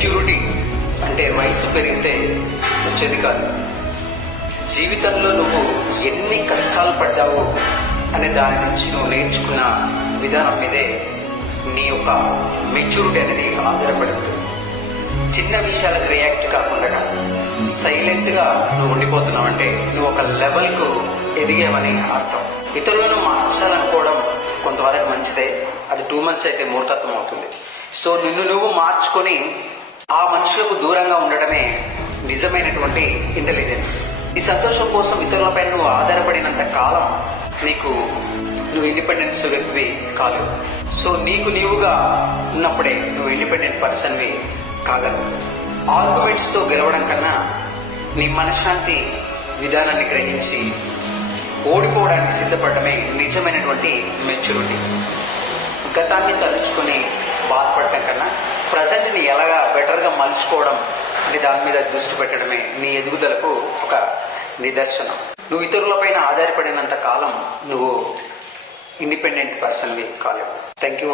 Maturity అంటే వయసు పెరిగితే వచ్చేది కాదు. జీవితంలో నువ్వు ఎన్ని కష్టాలు పడ్డావో అనే దాని నుంచి నువ్వు నేర్చుకున్న విధానం మీదే నీ యొక్క మెచ్యూరిటీ అనేది ఆధారపడి ఉంటుంది. చిన్న విషయాలకు రియాక్ట్ కాకుండా సైలెంట్గా నువ్వు ఉండిపోతున్నావు అంటే నువ్వు ఒక లెవెల్కు ఎదిగావని అర్థం. ఇతరులను మార్చాలనుకోవడం కొంతవరకు మంచిదే, అది 2 months అయితే మూర్ఖత్వం అవుతుంది. సో నిన్ను నువ్వు మార్చుకొని ఆ మనుషులకు దూరంగా ఉండడమే నిజమైనటువంటి ఇంటెలిజెన్స్. ఈ సంతోషం కోసం ఇతరులపై నువ్వు ఆధారపడినంత కాలం నువ్వు ఇండిపెండెన్స్ వ్యక్తివి కాదు. సో నీవుగా ఉన్నప్పుడే నువ్వు ఇండిపెండెంట్ పర్సన్వి కాగలవు. ఆర్గ్యుమెంట్స్తో గెలవడం కన్నా నీ మనశ్శాంతి విధానాన్ని గ్రహించి ఓడిపోవడానికి సిద్ధపడమే నిజమైనటువంటి మెచ్యూరిటీ. గతాన్ని తలుచుకొని బాధపడటం కన్నా ప్రజెంట్ని ఎలాగా బెటర్గా మలుచుకోవడం అనే దాని మీద దృష్టి పెట్టడమే నీ ఎదుగుదలకు ఒక నిదర్శనం. నువ్వు ఇతరులపైన ఆధారపడినంత కాలం నువ్వు ఇండిపెండెంట్ పర్సన్వి కాలేవు. Thank you.